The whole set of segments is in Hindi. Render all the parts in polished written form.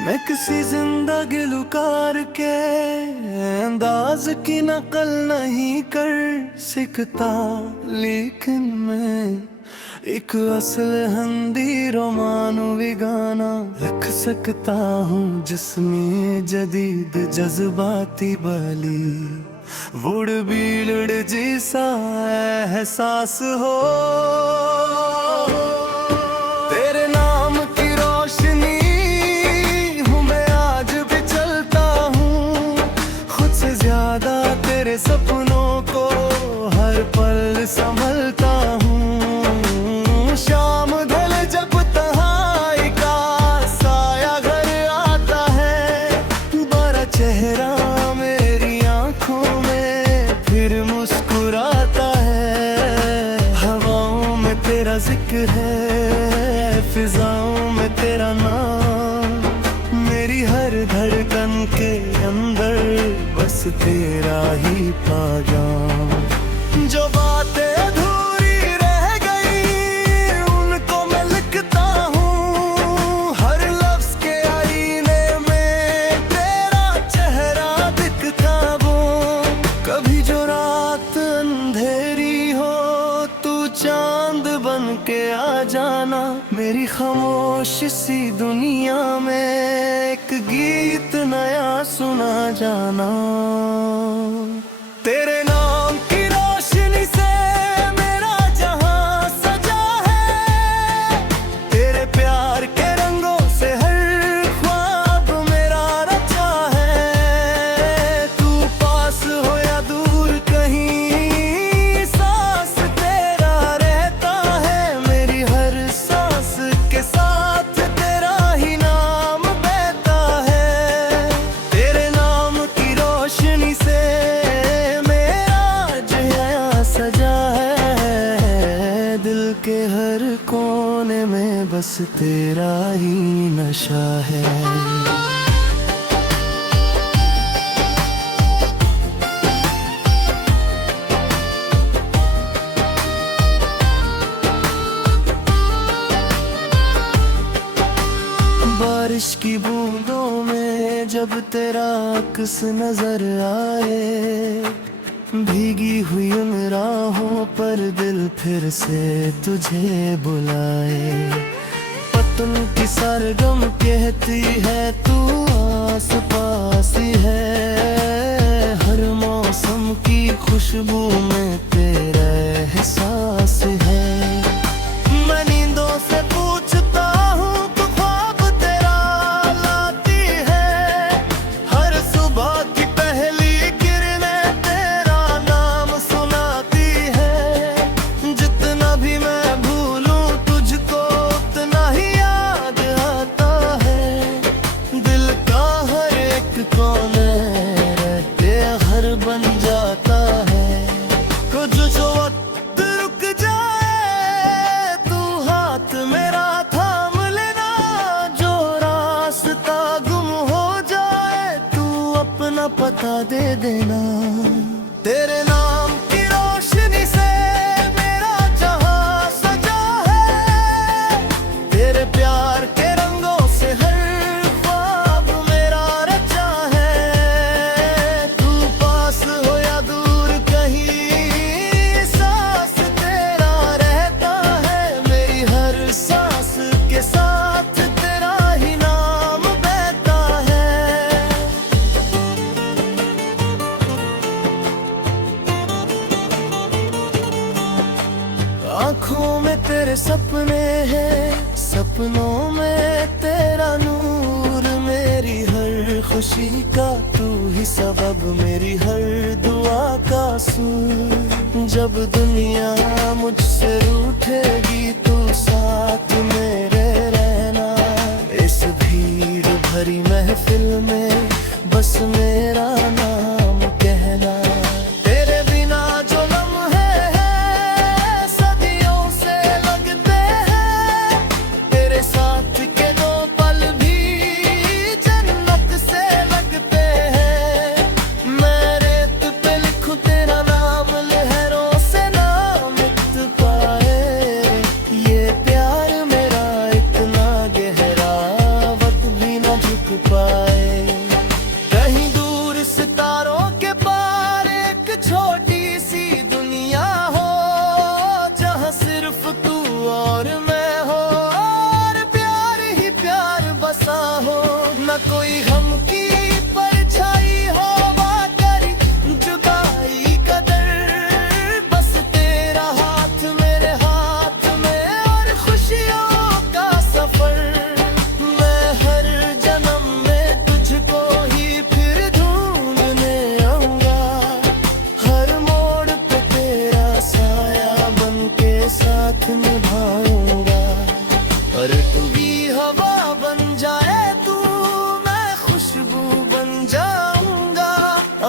मैं किसी जिंदा गुलकार के अंदाज की नकल नहीं कर सकता, लेकिन मैं एक असल हिंदी रोमानवी गाना लिख सकता हूँ, जिसमें जदीद जज्बाती बली वुड बीलड़ जैसा एहसास हो। तेरे नाम की रोशनी हूँ मैं, आज भी चलता हूँ खुद से ज्यादा, तेरे सपनों को हर पल संभलता हूँ। शाम ढल जब तन्हाई का साया घर आता है, बड़ा चेहरा मेरी आंखों में फिर मुस्कुराता है। हवाओं में तेरा जिक्र है, फिजाओं में तेरा नाम, मेरी हर धड़कन के अंदर बस तेरा ही पैगाम। जो बातें अधूरी रह गई उनको मैं लिखता हूँ, हर लफ्ज के आईने में तेरा चेहरा दिखता वो। कभी जो रात अंधेरी हो तू चांद बन के आ जाना, मेरी खामोश सी दुनिया में एक गीत नया सुना जाना। तेरे नाम की रोशनी से मेरा जहां सजा है, तेरे प्यार के रंगों से हर ख्वाब मेरा रचा है। तू पास हो या दूर कहीं सांस तेरा रहता है, मेरी हर सांस के साथ तेरा ही नाम बहता है। तेरे नाम की रोशनी से मेरा जया सजा है, दिल के हर कोने में बस तेरा ही नशा है। बारिश की बूंदों में जब तेरा अक्स नजर आए, भीगी हुई उन राहों पर दिल फिर से तुझे बुलाए। पतन की सरगम कहती है तू आस पास ही है, हर मौसम की खुशबू में तेरा एहसास है। मैं नींदों से पूछता हूँ तू ख्वाब तेरा लाती है, हर सुबह की पहली किरणें तेरा नाम सुनाती है। जितना भी मैं भूलूं तुझको उतना ही याद आता है, दिल का हर एक कोने रहते घर बन जाता है। कुछ जो वक्त रुक जाए तू हाथ मेरा थाम लेना, जो रास्ता गुम हो जाए तू अपना पता दे देना। तेरे नाम की रोशनी से मेरा जहां सजा है, तेरे प्यार के रंगों से हर ख्वाब मेरा रचा है। तू पास हो या दूर कहीं सांस तेरा रहता है, मेरी हर सांस के साथ तेरा ही नाम बहता है। आँखों में तेरे सपने हैं, सपनों में तेरा नूर, मेरी हर खुशी का तू ही सबब, मेरी हर दुआ का सूर। जब दुनिया मुझसे रूठेगी तू साथ मेरे रहना, इस भीड़ भरी महफिल में बस मेरा नाम कहना। तेरे बिना जो लम्हे हैं सदियों से लगते हैं, तेरे साथ के दो पल भी जन्नत से लगते हैं। मैं रेत पे लिखूं तेरा नाम, लहरों से ना मिट पाए, ये प्यार मेरा इतना गहरा वक्त भी ना झुक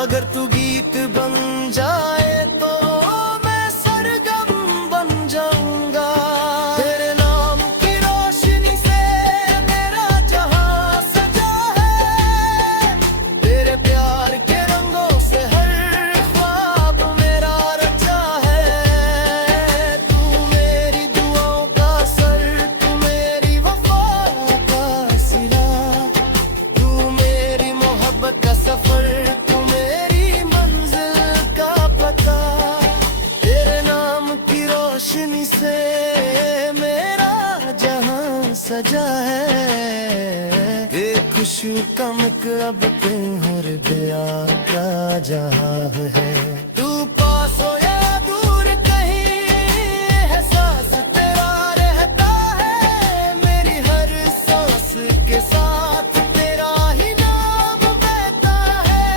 अगर तू गीत बन जाए तो मैं सरगम बन जाऊंगा। तेरे नाम की रोशनी से मेरा जहां सजा है, तेरे प्यार के रंगों से हर ख्वाब मेरा रचा है। तू मेरी दुआओं का सर, तू मेरी वफा का सिला, तू मेरी मोहब्बत का सफर, तू मेरी मंजिल का पता। तेरे नाम की रोशनी से मेरा जहां सजा है, ये खुशू कमक अब तू हर दिया का जहां है। तू पास हो या दूर कहीं एहसास तेरा रहता है, मेरी हर सांस के साथ तेरा ही नाम बहता है।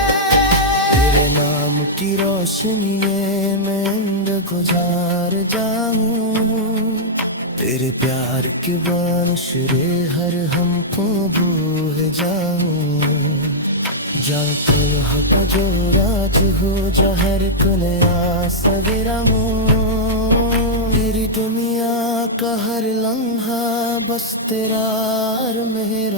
तेरे नाम की रोशनी में मैं उम्र गुजार जाऊं, तेरे प्यार के बानशरे हर हमको भूल जाऊं। जाऊं तो जो राज हो जहर कुनया सवेरा हो, तेरी दुनिया का हर लम्हा बस तेरा और मेरा